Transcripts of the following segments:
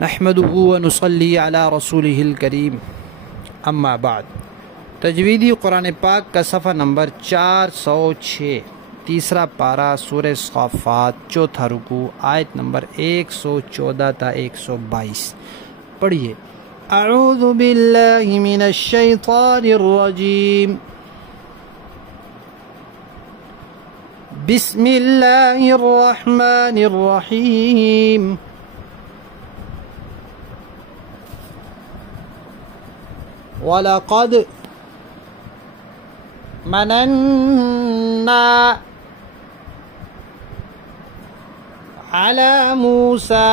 नहमदुहु व नुसल्ली अला रसूलिहिल करीम, अम्मा बाद। तजवीदी कुरान पाक का सफ़ा नंबर 406, तीसरा पारा, सूरह साफ़ात, चौथा रुकू, आयत नंबर 114 था 122। पढ़िए। अऊज़ु बिल्लाहि मिनश शैतानिर रजीम, बिस्मिल्लाहिर रहमानिर रहीम। वलक़द मनन्ना अला मूसा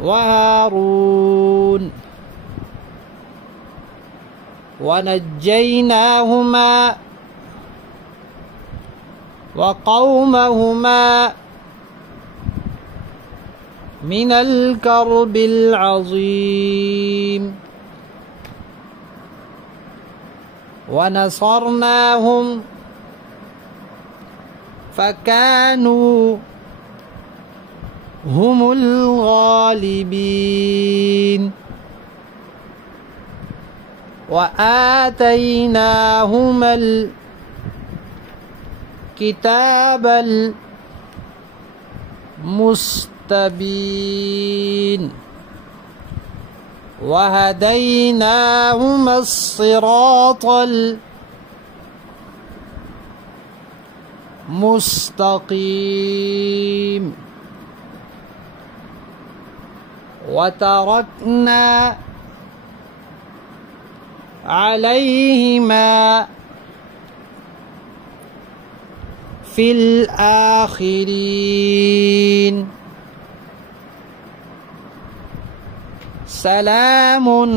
व हारून वनज्जयनाहुमा व क़ौमहुमा मिनल कर्बिल अज़ीम वनसरनाहुम फ़कानू हुमुल गालिबीन व आतैनाहुमल किताबल मुस्तबीन वहदैनाहुमस सिरातल मुस्तकीम वतरकना अलैहिमा फिल आखिरीन सलामुन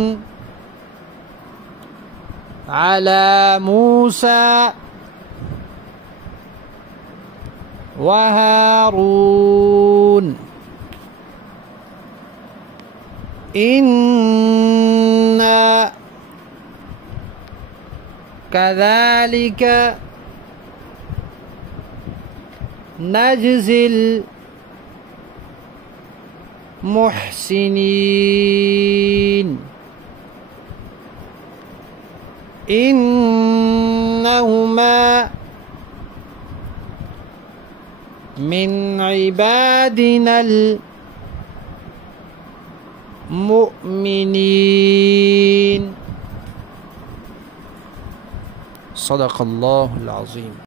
अला मूसा व हारून इन्ना कज़ालिका नज्ज़िल मुहसिनीन इन्नहुमा मिन इबादिनल मुअमिनीन। सदक़ल्लाहुल अज़ीम।